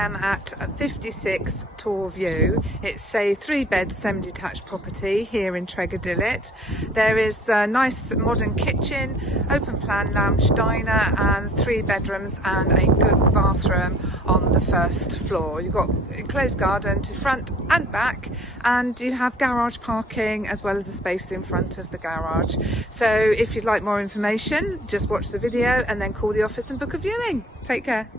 am at 56 Tor View. It's a 3-bed semi-detached property here in Tregadillett. There is a nice modern kitchen, open plan lounge diner and 3 bedrooms and a good bathroom on the first floor. You've got enclosed garden to front and back, and you have garage parking as well as a space in front of the garage. So if you'd like more information, just watch the video and then call the office and book a viewing. Take care.